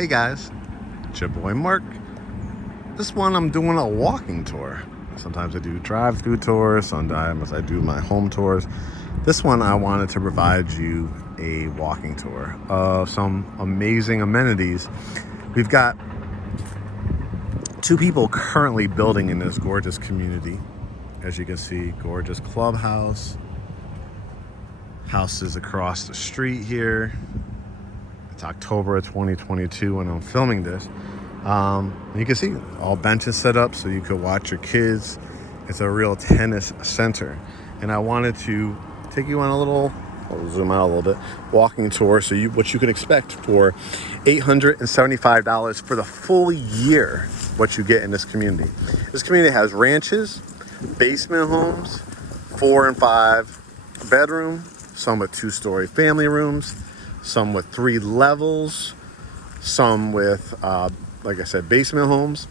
Hey guys, it's your boy Mark. This one I'm doing a walking tour. Sometimes I do drive-through tours, sometimes I do my home tours. This one I wanted to provide you a walking tour of some amazing amenities. We've got two people currently building in this gorgeous community. As you can see, gorgeous clubhouse, houses across the street here. It's October of 2022 when I'm filming this. You can see all benches set up so you could watch your kids. It's a real tennis center. And I wanted to take you on a little, I'll zoom out a little bit, walking tour. So what you can expect for $875 for the full year, what you get in this community. This community has ranches, basement homes, 4 and 5 bedroom, some with 2-story family rooms, some with 3 levels, some with, like I said, basement homes.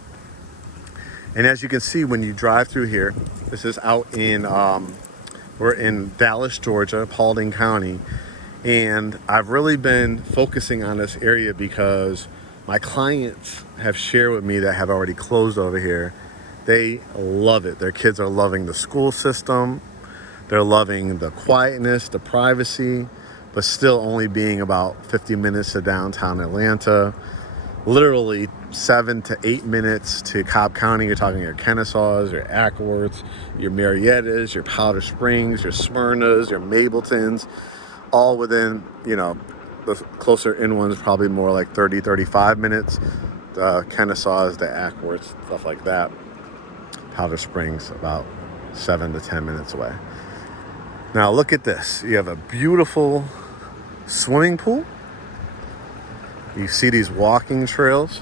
And as you can see when you drive through here, this is out in, we're in Dallas, Georgia, Paulding County. And I've really been focusing on this area because my clients have shared with me that have already closed over here. They love it. Their kids are loving the school system. They're loving the quietness, the privacy, but still only being about 50 minutes to downtown Atlanta. Literally 7 to 8 minutes to Cobb County. You're talking your Kennesaws, your Ackworths, your Mariettas, your Powder Springs, your Smyrnas, your Mabletons, all within, the closer in ones probably more like 30, 35 minutes. The Kennesaws, the Ackworths, stuff like that. Powder Springs about 7 to 10 minutes away. Now look at this. You have a beautiful swimming pool. You see these walking trails.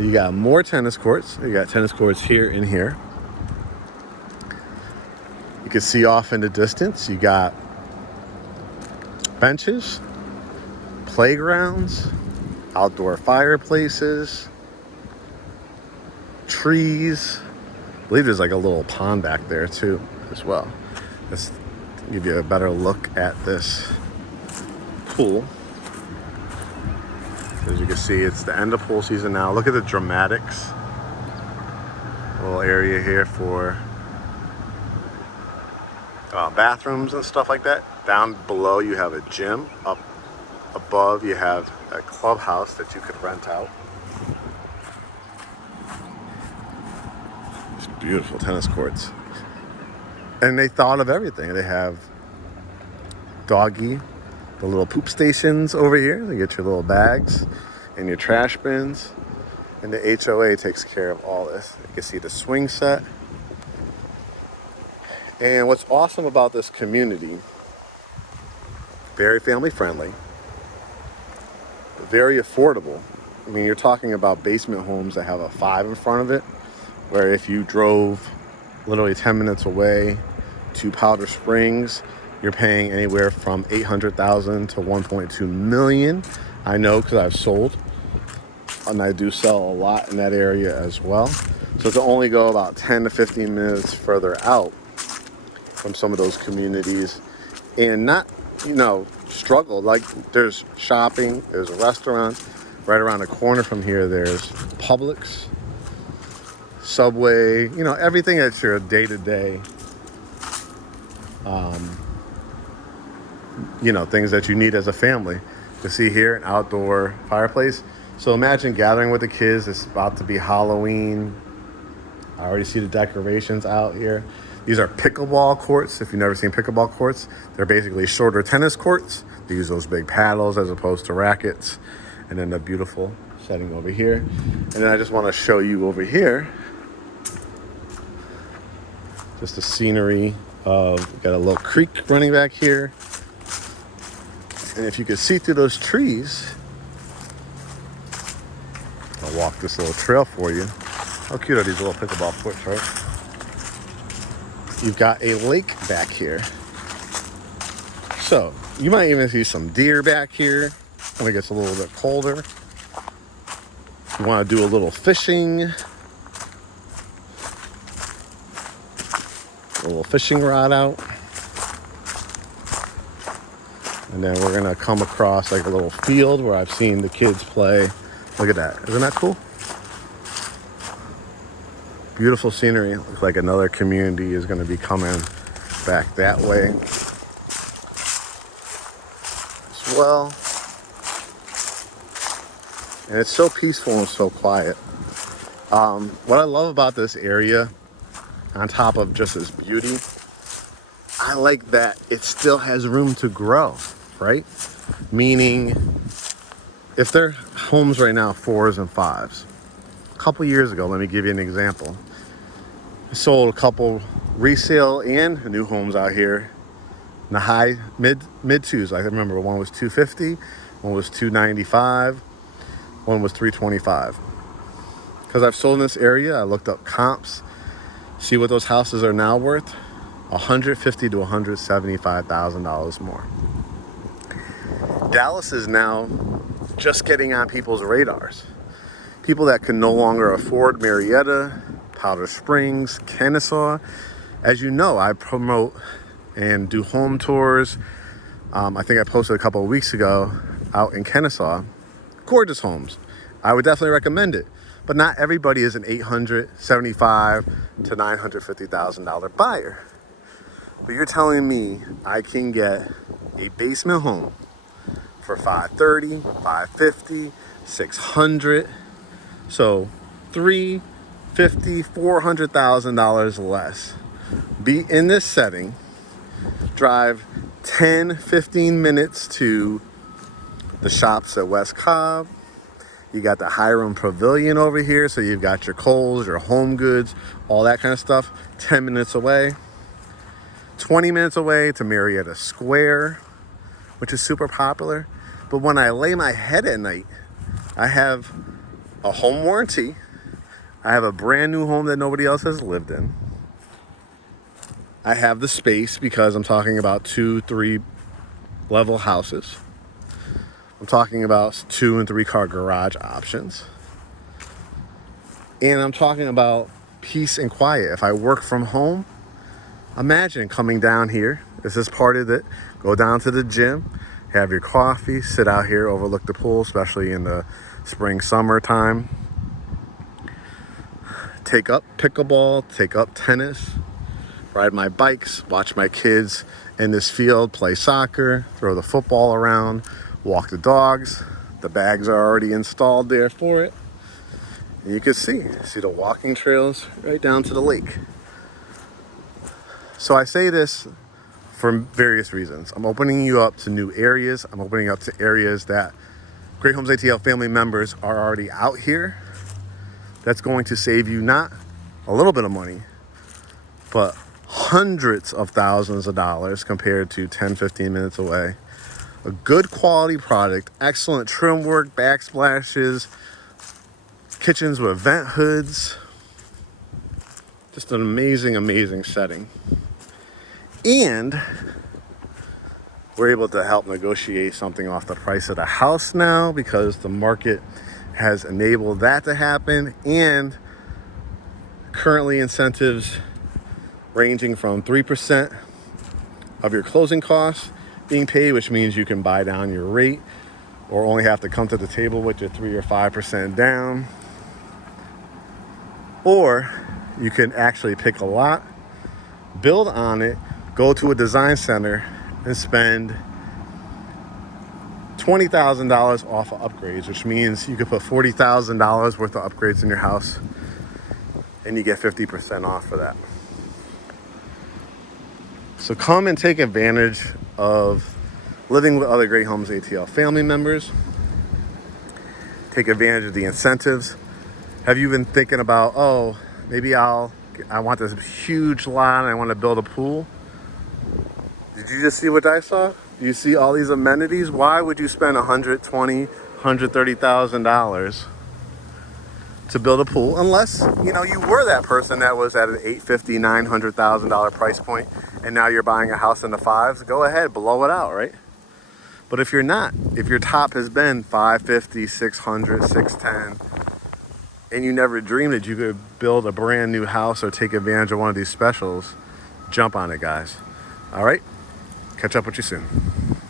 You got more tennis courts. You got tennis courts here and here. You can see off in the distance, you got benches, playgrounds, outdoor fireplaces, trees. I believe there's like a little pond back there too as well. Let's give you a better look at this pool. As you can see, it's the end of pool season now. Look at the dramatics. Little area here for bathrooms and stuff like that. Down below you have a gym. Up above you have a clubhouse that you could rent out. It's beautiful tennis courts. And they thought of everything. They have doggy, the little poop stations over here. They get your little bags and your trash bins. And the HOA takes care of all this. You can see the swing set. And what's awesome about this community, very family friendly, very affordable. I mean, you're talking about basement homes that have a 5 in front of it, where if you drove literally 10 minutes away to Powder Springs, you're paying anywhere from $800,000 to $1.2 million. I know because I've sold, and I do sell a lot in that area as well. So to only go about 10 to 15 minutes further out from some of those communities and not, struggle. Like there's shopping, there's a restaurant. Right around the corner from here, there's Publix, Subway, everything that's your day-to-day things that you need as a family. You see here an outdoor fireplace. So imagine gathering with the kids. It's about to be Halloween. I already see the decorations out here. These are pickleball courts. If you've never seen pickleball courts, they're basically shorter tennis courts. They use those big paddles as opposed to rackets. And then the beautiful setting over here. And then I just want to show you over here just the scenery of, got a little creek running back here. And if you could see through those trees, I'll walk this little trail for you. How cute are these little pickleball courts, right? You've got a lake back here. So you might even see some deer back here when it gets a little bit colder. You want to do a little fishing. A little fishing rod out. And And then we're gonna come across like a little field where I've seen the kids play. Look at that, isn't that cool? Beautiful scenery. Looks like another community is gonna be coming back that way as well. And it's so peaceful and so quiet. What I love about this area, on top of just its beauty, I like that it still has room to grow, right? Meaning, if they're homes right now, 4s and 5s, a couple years ago, let me give you an example. I sold a couple resale and new homes out here in the high mid twos. I remember one was 250, one was 295, one was 325. Because I've sold in this area, I looked up comps, see what those houses are now worth. $150,000 to $175,000 more. Dallas is now just getting on people's radars. People that can no longer afford Marietta, Powder Springs, Kennesaw. As you know, I promote and do home tours. I think I posted a couple of weeks ago out in Kennesaw. Gorgeous homes. I would definitely recommend it. But not everybody is an $875,000 to $950,000 buyer. But you're telling me I can get a basement home for $530,000, $550,000, $600,000. So $350,000, $400,000 less. Be in this setting, drive 10, 15 minutes to the shops at West Cobb. You got the Hiram Pavilion over here, so you've got your Kohl's, your Home Goods, all that kind of stuff. 10 minutes away. 20 minutes away to Marietta Square, which is super popular. But when I lay my head at night, I have a home warranty. I have a brand new home that nobody else has lived in. I have the space because I'm talking about 2-3 level houses. I'm talking about 2 and 3 car garage options. And I'm talking about peace and quiet. If I work from home, imagine coming down here. This is part of it. Go down to the gym, have your coffee, sit out here, overlook the pool, especially in the spring, summertime. Take up pickleball, take up tennis, ride my bikes, watch my kids in this field play soccer, throw the football around, walk the dogs. The bags are already installed there for it. And you can see the walking trails right down to the lake. So I say this for various reasons. I'm opening you up to new areas. I'm opening up to areas that Great Homes ATL family members are already out here. That's going to save you not a little bit of money, but hundreds of thousands of dollars compared to 10, 15 minutes away. A good quality product, excellent trim work, backsplashes, kitchens with vent hoods. Just an amazing, amazing setting. And we're able to help negotiate something off the price of the house now because the market has enabled that to happen. And currently incentives ranging from 3% of your closing costs being paid, which means you can buy down your rate or only have to come to the table with your 3 or 5% down. Or you can actually pick a lot, build on it, go to a design center and spend $20,000 off of upgrades, which means you could put $40,000 worth of upgrades in your house and you get 50% off for that. So come and take advantage of living with other Great Homes ATL family members. Take advantage of the incentives. Have you been thinking about, oh, maybe I want this huge lot and I want to build a pool? Did you just see what I saw? Do you see all these amenities? Why would you spend $120,000, $130,000 to build a pool unless you were that person that was at an $850,000, $900,000 price point and now you're buying a house in the fives? Go ahead, blow it out, right? But if you're not, if your top has been $550,000, $600,000, $610,000, and you never dreamed that you could build a brand new house or take advantage of one of these specials, jump on it, guys. All right, catch up with you soon.